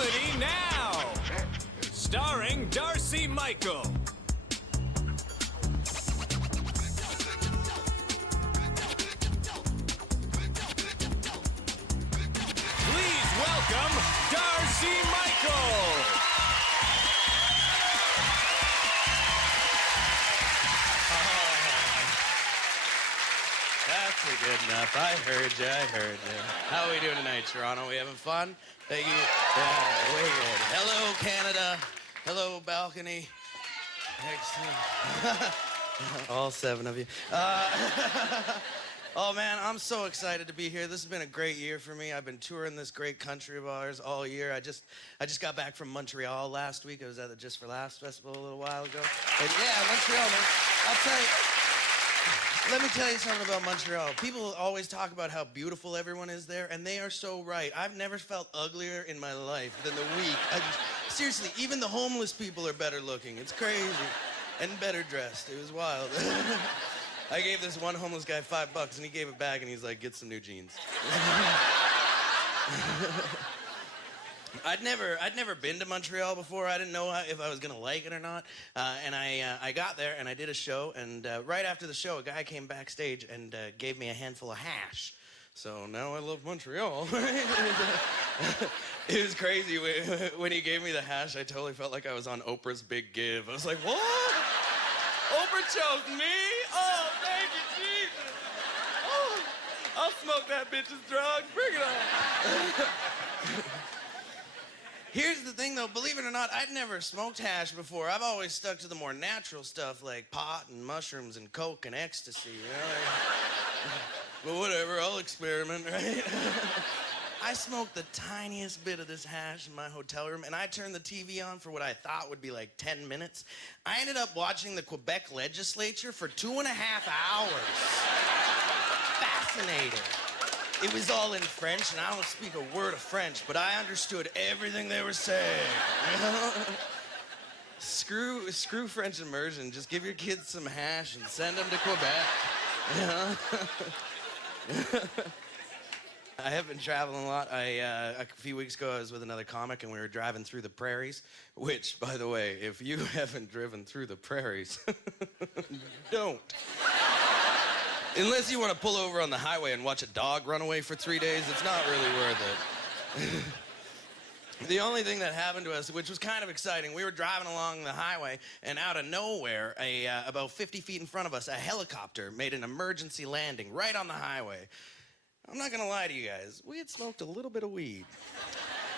Comedy Now! Starring Darcy Michael. Please welcome Darcy Michael! That's good enough. I heard you. How are we doing tonight, Toronto? We having fun? Thank you. Yeah, way good. Hello, Canada. Hello, balcony. Excellent. All 7 of you. Oh, man, I'm so excited to be here. This has been a great year for me. I've been touring this great country of ours all year. I just got back from Montreal last week. I was at the Just for Laughs festival a little while ago. And yeah, Montreal, man. I'll tell you. Let me tell you something about Montreal. People always talk about how beautiful everyone is there, and they are so right. I've never felt uglier in my life than the week. Seriously, even the homeless people are better looking. It's crazy. And better dressed. It was wild. I gave this one homeless guy $5, and he gave it back, and he's like, get some new jeans. I'd never been to Montreal before. I didn't know if I was gonna like it or not. And I got there and I did a show. And right after the show, a guy came backstage and gave me a handful of hash. So now I love Montreal. It was crazy when he gave me the hash. I totally felt like I was on Oprah's Big Give. I was like, what? Oprah chose me? Oh, thank you, Jesus. Oh, I'll smoke that bitch's drug. Bring it on. Here's the thing, though. Believe it or not, I'd never smoked hash before. I've always stuck to the more natural stuff like pot and mushrooms and coke and ecstasy, you know? But whatever, I'll experiment, right? I smoked the tiniest bit of this hash in my hotel room, and I turned the TV on for what I thought would be like 10 minutes. I ended up watching the Quebec legislature for 2.5 hours. Fascinating. It was all in French, and I don't speak a word of French, but I understood everything they were saying. You know? Screw French immersion. Just give your kids some hash and send them to Quebec. You know? I have been traveling a lot. A few weeks ago, I was with another comic, and we were driving through the prairies, which, by the way, if you haven't driven through the prairies, don't. Unless you want to pull over on the highway and watch a dog run away for 3 days, it's not really worth it. The only thing that happened to us, which was kind of exciting, we were driving along the highway, and out of nowhere, about 50 feet in front of us, a helicopter made an emergency landing right on the highway. I'm not gonna lie to you guys, we had smoked a little bit of weed.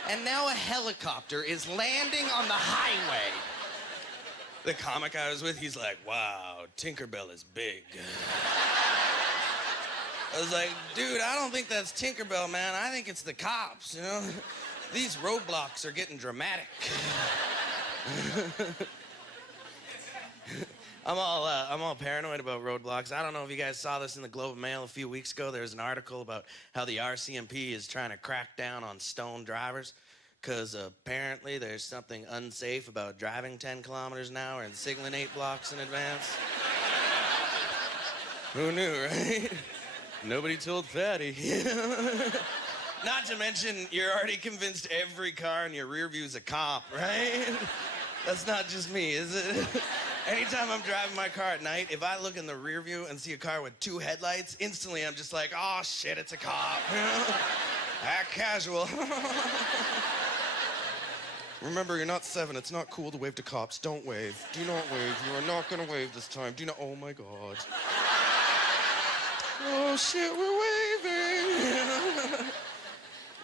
And now a helicopter is landing on the highway. The comic I was with, he's like, wow, Tinkerbell is big. I was like, dude, I don't think that's Tinkerbell, man. I think it's the cops, you know? These roadblocks are getting dramatic. I'm all paranoid about roadblocks. I don't know if you guys saw this in the Globe and Mail a few weeks ago. There was an article about how the RCMP is trying to crack down on stoned drivers because apparently there's something unsafe about driving 10 kilometers an hour and signaling 8 blocks in advance. Who knew, right? Nobody told Fatty. Not to mention, you're already convinced every car in your rear view is a cop, right? That's not just me, is it? Anytime I'm driving my car at night, if I look in the rear view and see a car with 2 headlights, instantly I'm just like, oh shit, it's a cop. Act casual. Remember, you're not 7. It's not cool to wave to cops. Don't wave. Do not wave. You are not gonna wave this time. Do not. Oh my God. Oh shit, we're waving.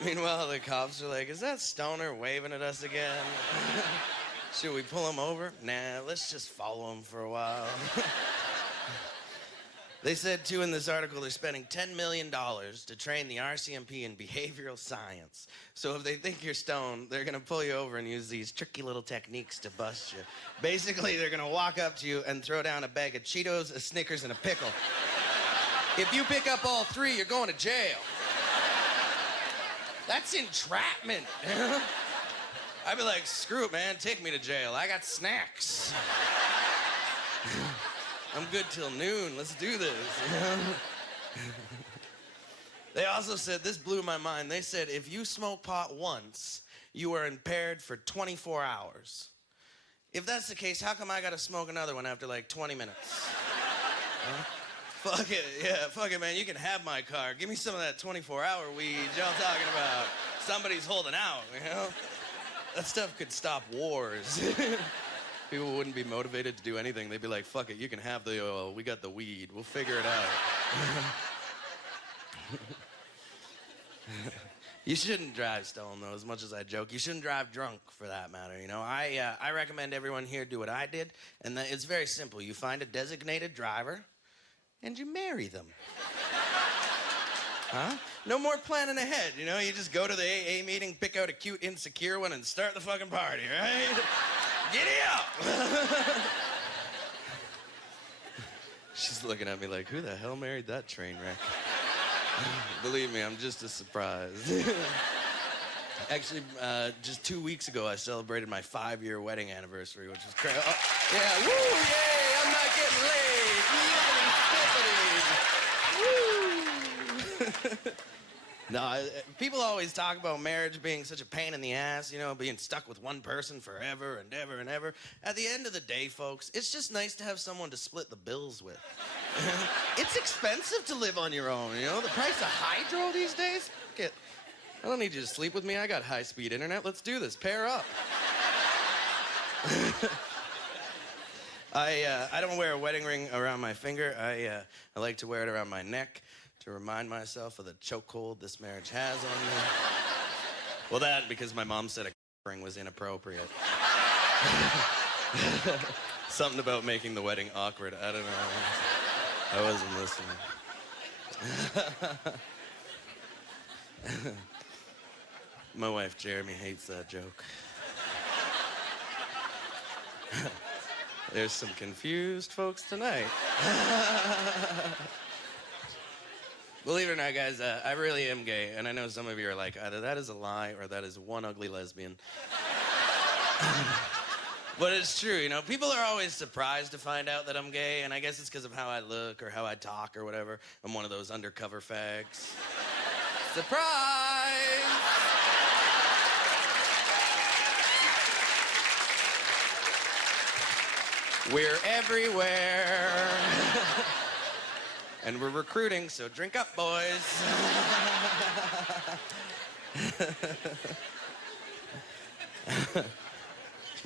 Meanwhile, the cops are like, is that stoner waving at us again? Should we pull him over? Nah, let's just follow him for a while. They said, too, in this article, they're spending $10 million to train the RCMP in behavioral science. So if they think you're stoned, they're gonna pull you over and use these tricky little techniques to bust you. Basically, they're gonna walk up to you and throw down a bag of Cheetos, a Snickers, and a pickle. If you pick up all 3, you're going to jail. That's entrapment. I'd be like, screw it, man, take me to jail. I got snacks. I'm good till noon. Let's do this. They also said, this blew my mind. They said, if you smoke pot once, you are impaired for 24 hours. If that's the case, how come I gotta smoke another one after like 20 minutes? Huh? Fuck it, yeah, fuck it, man. You can have my car. Give me some of that 24-hour weed y'all talking about. Somebody's holding out, you know? That stuff could stop wars. People wouldn't be motivated to do anything. They'd be like, fuck it, you can have the oil. We got the weed. We'll figure it out. You shouldn't drive stoned, though, as much as I joke. You shouldn't drive drunk, for that matter, you know? I recommend everyone here do what I did, and it's very simple. You find a designated driver, and you marry them. Huh? No more planning ahead, you know? You just go to the AA meeting, pick out a cute, insecure one, and start the fucking party, right? Giddy up! She's looking at me like, who the hell married that train wreck? Believe me, I'm just as surprised. Actually, just 2 weeks ago, I celebrated my 5-year wedding anniversary, which was crazy. Oh, yeah, woo, yay, I'm not getting laid. Woo! No, people always talk about marriage being such a pain in the ass, you know, being stuck with one person forever and ever and ever. At the end of the day, folks, it's just nice to have someone to split the bills with. It's expensive to live on your own, you know? The price of hydro these days? I don't need you to sleep with me. I got high-speed internet. Let's do this. Pair up. I don't wear a wedding ring around my finger. I like to wear it around my neck to remind myself of the chokehold this marriage has on me. Well, that because my mom said a ring was inappropriate. Something about making the wedding awkward. I don't know. I wasn't listening. My wife, Jeremy, hates that joke. There's some confused folks tonight. Believe it or not, guys, I really am gay, and I know some of you are like, either that is a lie or that is one ugly lesbian. But it's true, you know. People are always surprised to find out that I'm gay, and I guess it's because of how I look or how I talk or whatever. I'm one of those undercover fags. Surprise! We're everywhere. And we're recruiting, so drink up, boys.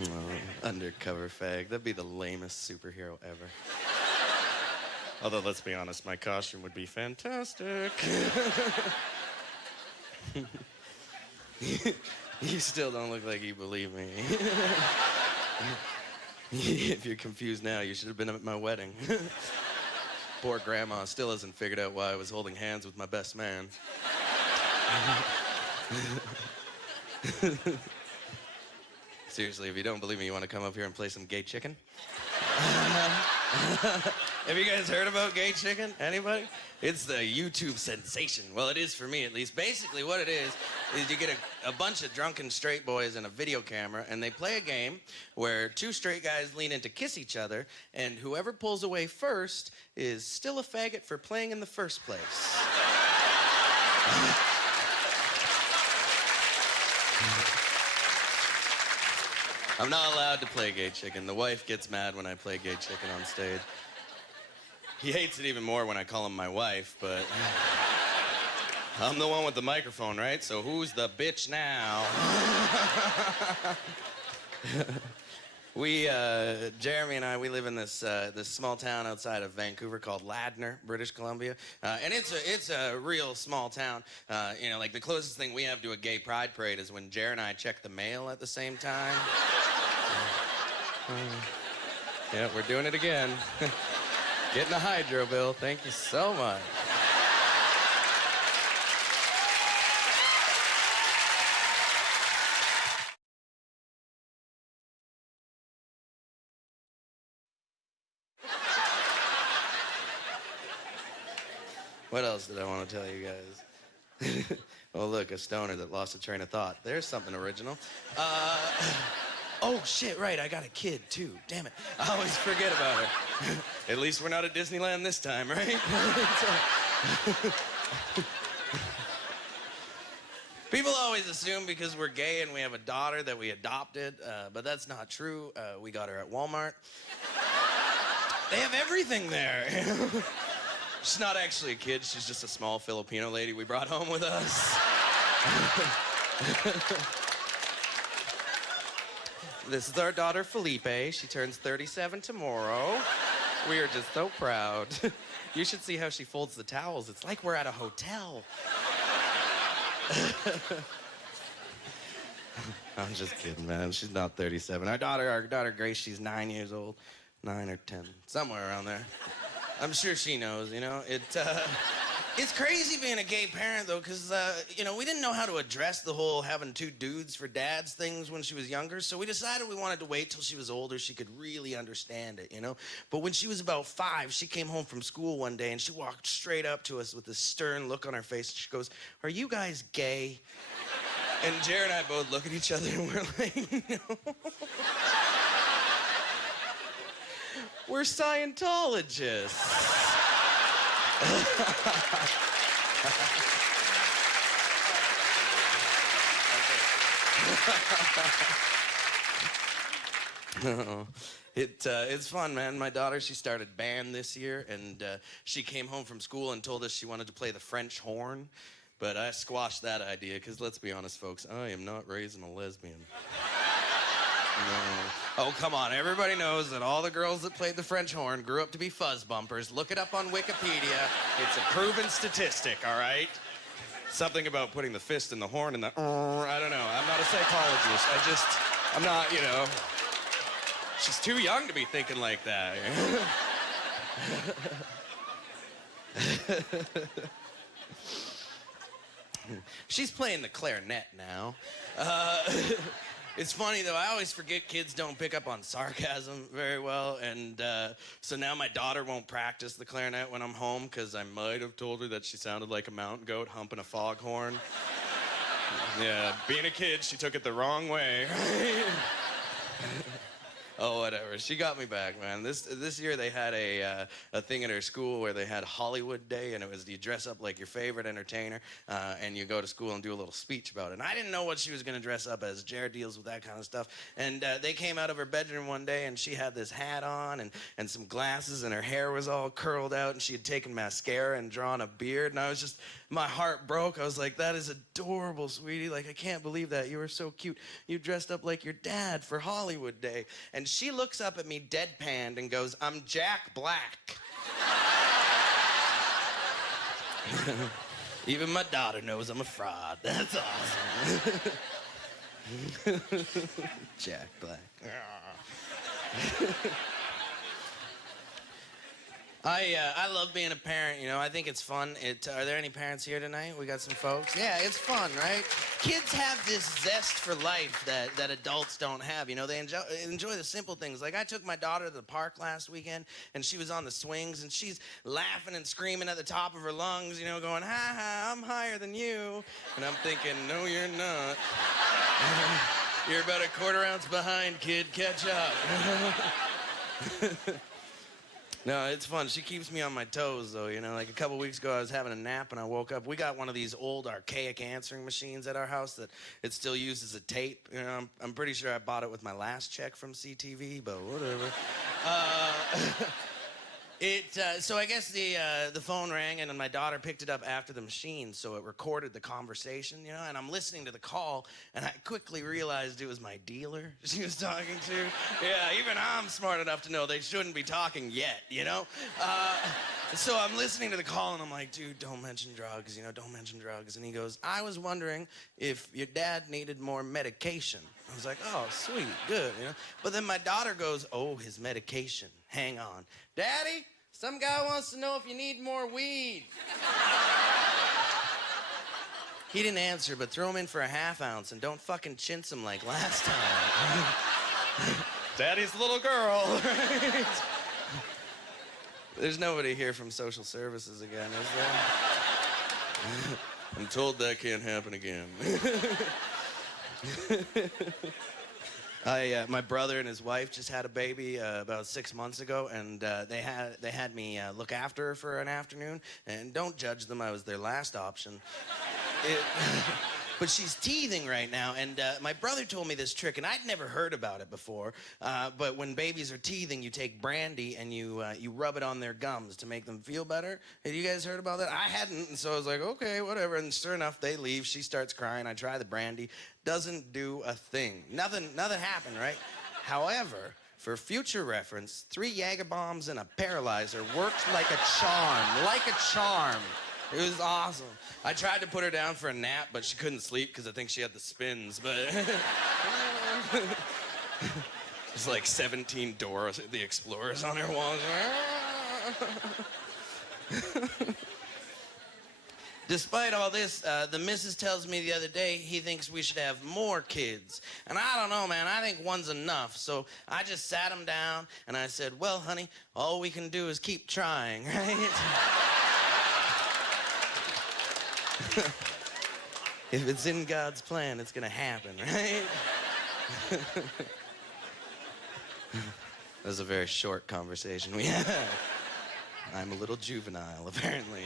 Oh, undercover fag. That'd be the lamest superhero ever. Although, let's be honest, my costume would be fantastic. You still don't look like you believe me. If you're confused now, you should have been at my wedding. Poor grandma still hasn't figured out why I was holding hands with my best man. Seriously, if you don't believe me, you want to come up here and play some gay chicken? Have you guys heard about gay chicken? Anybody? It's the YouTube sensation. Well, it is for me, at least. Basically, what it is you get a bunch of drunken straight boys and a video camera, and they play a game where two straight guys lean in to kiss each other, and whoever pulls away first is still a faggot for playing in the first place. I'm not allowed to play gay chicken. The wife gets mad when I play gay chicken on stage. He hates it even more when I call him my wife, but I'm the one with the microphone, right? So who's the bitch now? Jeremy and I, we live in this small town outside of Vancouver called Ladner, British Columbia. And it's a real small town. You know, like the closest thing we have to a gay pride parade is when Jer and I check the mail at the same time. Yeah, we're doing it again. Getting a hydro bill. Thank you so much. What else did I want to tell you guys? Oh, look, a stoner that lost a train of thought. There's something original. Oh, shit, right, I got a kid, too. Damn it. I always forget about her. At least we're not at Disneyland this time, right? People always always assumed because we're gay and we have a daughter that we adopted, but that's not true. We got her at Walmart. They have everything there. She's not actually a kid. She's just a small Filipino lady we brought home with us. This is our daughter, Felipe. She turns 37 tomorrow. We are just so proud. You should see how she folds the towels. It's like we're at a hotel. I'm just kidding, man. She's not 37. Our daughter Grace, she's 9 years old. 9 or 10, somewhere around there. I'm sure she knows, you know. It's crazy being a gay parent, though, because, you know, we didn't know how to address the whole having two dudes for dads things when she was younger, so we decided we wanted to wait till she was older she could really understand it, you know? But when she was about 5, she came home from school one day, and she walked straight up to us with this stern look on her face. She goes, "Are you guys gay?" And Jared and I both look at each other, and we're like, "No." We're Scientologists. No. It's fun, man. My daughter, she started band this year, and she came home from school and told us she wanted to play the French horn. But I squashed that idea, because let's be honest, folks, I am not raising a lesbian. No. Oh, come on. Everybody knows that all the girls that played the French horn grew up to be fuzz bumpers. Look it up on Wikipedia. It's a proven statistic, all right? Something about putting the fist in the horn and the... I don't know. I'm not a psychologist. I'm not, you know... She's too young to be thinking like that. She's playing the clarinet now. It's funny, though, I always forget kids don't pick up on sarcasm very well, and so now my daughter won't practice the clarinet when I'm home, because I might have told her that she sounded like a mountain goat humping a foghorn. Yeah, being a kid, she took it the wrong way. Oh, whatever. She got me back, man. This year they had a thing at her school where they had Hollywood Day, and it was you dress up like your favorite entertainer, and you go to school and do a little speech about it. And I didn't know what she was going to dress up as. Jared deals with that kind of stuff. And they came out of her bedroom one day, and she had this hat on and some glasses, and her hair was all curled out, and she had taken mascara and drawn a beard. And I was just, my heart broke. I was like, that is adorable, sweetie. Like, I can't believe that. You were so cute. You dressed up like your dad for Hollywood Day. And she looks up at me deadpanned and goes, "I'm Jack Black." Even my daughter knows I'm a fraud. That's awesome. Jack Black. I love being a parent, you know. I think it's fun. Are there any parents here tonight? We got some folks. Yeah, it's fun, right? Kids have this zest for life that adults don't have. You know, they enjoy the simple things. Like, I took my daughter to the park last weekend, and she was on the swings, and she's laughing and screaming at the top of her lungs, you know, going, "Ha ha, I'm higher than you." And I'm thinking, no, you're not. You're about a quarter ounce behind, kid. Catch up. No, it's fun. She keeps me on my toes, though, you know. Like, a couple weeks ago, I was having a nap, and I woke up. We got one of these old, archaic answering machines at our house that it still uses a tape. You know, I'm pretty sure I bought it with my last check from CTV, but whatever. So I guess the phone rang, and then my daughter picked it up after the machine, so it recorded the conversation, you know, and I'm listening to the call, and I quickly realized it was my dealer she was talking to. Yeah, even I'm smart enough to know they shouldn't be talking yet, you know? So I'm listening to the call, and I'm like, "Dude, don't mention drugs, you know, don't mention drugs." And he goes, "I was wondering if your dad needed more medication." I was like, "Oh, sweet, good," you know? But then my daughter goes, "Oh, his medication. Hang on. Daddy, some guy wants to know if you need more weed." He didn't answer, but throw him in for a half ounce and don't fucking chintz him like last time. Daddy's little girl, right? There's nobody here from social services again, is there? I'm told that can't happen again. My brother and his wife just had a baby about 6 months ago, and they had me look after her for an afternoon. And don't judge them; I was their last option. But she's teething right now, and my brother told me this trick, and I'd never heard about it before. But when babies are teething, you take brandy and you rub it on their gums to make them feel better. Have you guys heard about that? I hadn't, and so I was like, okay, whatever. And sure enough, they leave. She starts crying. I try the brandy. Doesn't do a thing. Nothing happened, right? However, for future reference, 3 Jager bombs and a paralyzer worked like a charm. Like a charm. It was awesome. I tried to put her down for a nap, but she couldn't sleep because I think she had the spins, but... There's like 17 Dora the Explorers on her walls. Despite all this, the missus tells me the other day he thinks we should have more kids. And I don't know, man. I think one's enough. So I just sat him down, and I said, well, honey, all we can do is keep trying, right? If it's in God's plan, it's gonna happen, right? That was a very short conversation we had. I'm a little juvenile, apparently.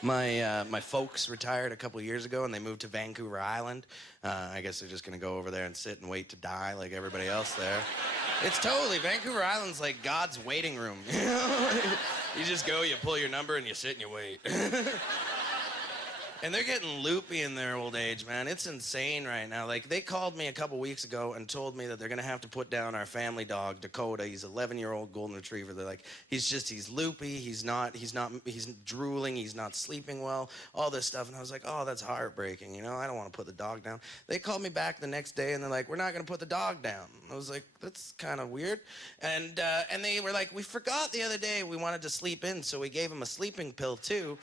My folks retired a couple years ago, and they moved to Vancouver Island. I guess they're just gonna go over there and sit and wait to die like everybody else there. It's totally, Vancouver Island's like God's waiting room. You know? You just go, you pull your number, and you sit and you wait. And they're getting loopy in their old age, man. It's insane right now. Like, they called me a couple weeks ago and told me that they're gonna have to put down our family dog, Dakota. He's an 11-year-old golden retriever. They're like, he's loopy, he's drooling, he's not sleeping well, all this stuff. And I was like, oh, that's heartbreaking, you know? I don't wanna put the dog down. They called me back the next day and they're like, we're not gonna put the dog down. I was like, that's kind of weird. And they were like, we forgot the other day we wanted to sleep in, so we gave him a sleeping pill too.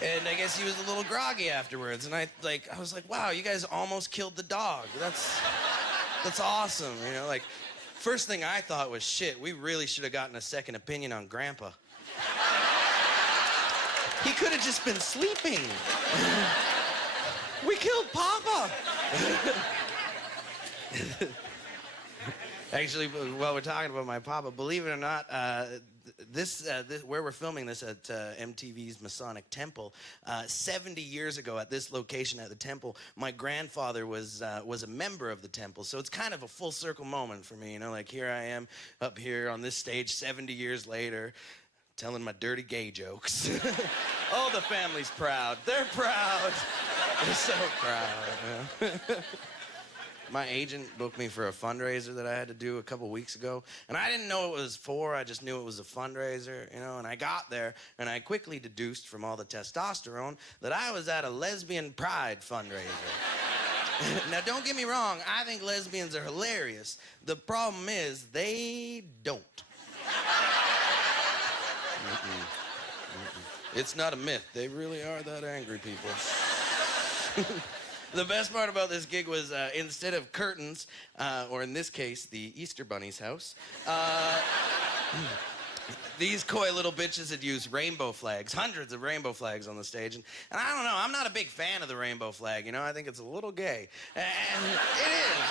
And I guess he was a little groggy afterwards. And I was like, wow, you guys almost killed the dog. That's awesome, you know? Like, first thing I thought was, shit, we really should have gotten a second opinion on Grandpa. He could have just been sleeping. We killed Papa. Actually, while we're talking about my Papa, believe it or not, this where we're filming this at MTV's Masonic Temple, 70 years ago at this location at the temple, my grandfather was a member of the temple. So it's kind of a full circle moment for me, you know, like here I am up here on this stage 70 years later, telling my dirty gay jokes. Oh, the family's proud. They're proud. They're so proud. You know? My agent booked me for a fundraiser that I had to do a couple weeks ago, and I didn't know what it was for. I just knew it was a fundraiser, you know, and I got there, and I quickly deduced from all the testosterone that I was at a lesbian pride fundraiser. Now, don't get me wrong. I think lesbians are hilarious. The problem is they don't. It's not a myth. They really are that angry people. The best part about this gig was instead of curtains, or in this case, the Easter Bunny's house, these coy little bitches had used rainbow flags, hundreds of rainbow flags on the stage. And I don't know, I'm not a big fan of the rainbow flag, you know? I think it's a little gay. And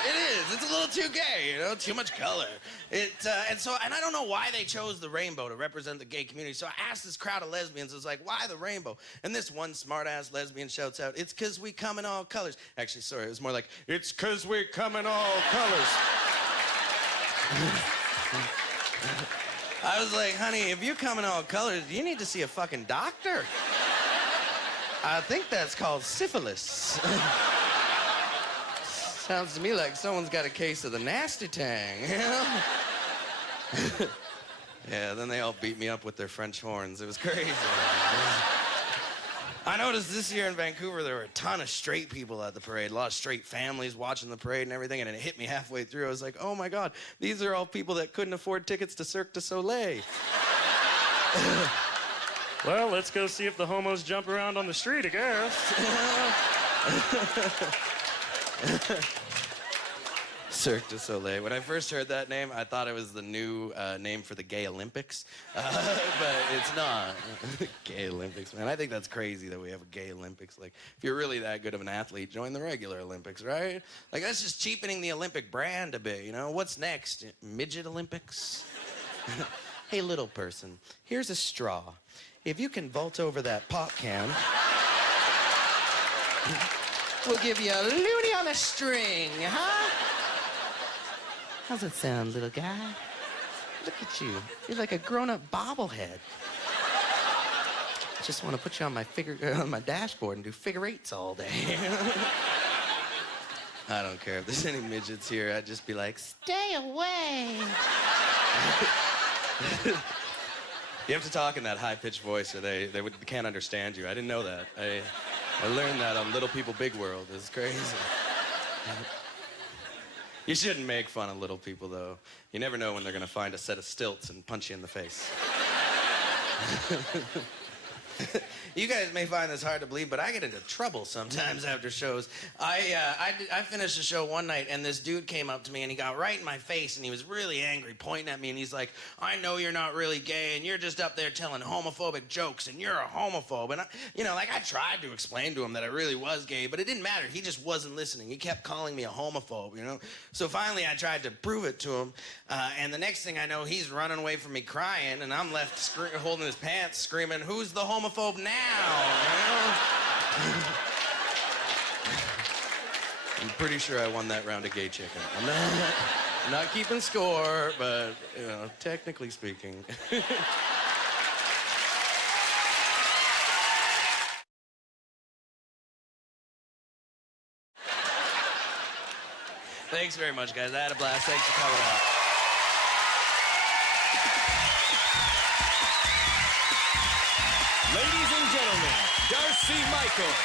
it is. It's a little too gay, you know? Too much color. And I don't know why they chose the rainbow to represent the gay community. So I asked this crowd of lesbians, I was like, why the rainbow? And this one smart-ass lesbian shouts out, it's 'cause we come in all colors. Actually, sorry, it was more like, it's 'cause we come in all colors. I was like, honey, if you come in all colors, you need to see a fucking doctor. I think that's called syphilis. Sounds to me like someone's got a case of the nasty tang, you know? Yeah, then they all beat me up with their French horns. It was crazy. I noticed this year in Vancouver, there were a ton of straight people at the parade, a lot of straight families watching the parade and everything, and it hit me halfway through. I was like, oh my God, these are all people that couldn't afford tickets to Cirque du Soleil. Well, let's go see if the homos jump around on the street, I guess. Cirque du Soleil. When I first heard that name, I thought it was the new name for the Gay Olympics, but it's not. Gay Olympics, man. I think that's crazy that we have a Gay Olympics. Like, if you're really that good of an athlete, join the regular Olympics, right? Like, that's just cheapening the Olympic brand a bit, you know? What's next? Midget Olympics? Hey, little person, here's a straw. If you can vault over that pop can, we'll give you a loony on a string, huh? How's it sound, little guy? Look at you. You're like a grown-up bobblehead. Just want to put you on my dashboard and do figure eights all day. I don't care if there's any midgets here. I'd just be like, stay away. You have to talk in that high-pitched voice or they can't understand you. I didn't know that. I learned that on Little People Big World. It's crazy. You shouldn't make fun of little people, though. You never know when they're gonna find a set of stilts and punch you in the face. You guys may find this hard to believe, but I get into trouble sometimes after shows. I finished a show one night, and this dude came up to me, and he got right in my face, and he was really angry, pointing at me, and he's like, I know you're not really gay, and you're just up there telling homophobic jokes, and you're a homophobe. And, I tried to explain to him that I really was gay, but it didn't matter. He just wasn't listening. He kept calling me a homophobe, you know? So finally, I tried to prove it to him, and the next thing I know, he's running away from me crying, and I'm left holding his pants, screaming, who's the homophobe now? I'm pretty sure I won that round of gay chicken. I'm not keeping score, but, technically speaking. Thanks very much, guys. I had a blast. Thanks for coming out. Ladies and gentlemen, Darcy Michael.